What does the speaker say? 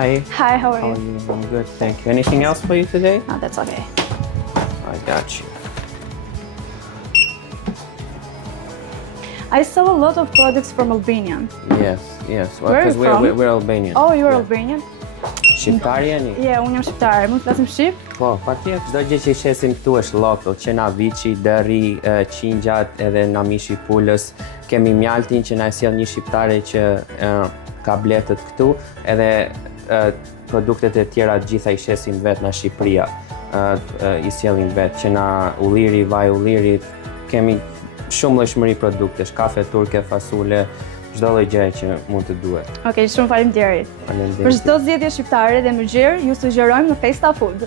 Hi. Hi, how are How are you? you? I'm good, thank you. Anything else for you today? Oh, that's okay. I got you. I sell a lot of products from Albania. Yes. Well, Where are you 'cause from? we're Albanian. Oh, you're Yeah. Albanian? Shqiptar jeni? Yeah, unë jam shqiptare. Mund të flasim shqip? Po, patjetër. Çdo gjë që shesim këtu është local, qena viçi, dërri, qingjat, edhe namishi pulës. Kemi mjaltin që na e sjell një shqiptare që ka bletët këtu, edhe produktet e tjera të gjitha i shesim vetë nga Shqipëria. I sjellim vetë, që na ulliri, vaj ulliri, kemi shumë llojshmëri produktesh, kafe turke, fasule, çdo lloj gjëje që mund të duhet. Okej, shumë faleminderit. Për çdo zgjedhje shqiptare dhe mëngjer, ju sugjerojmë në Festa Food.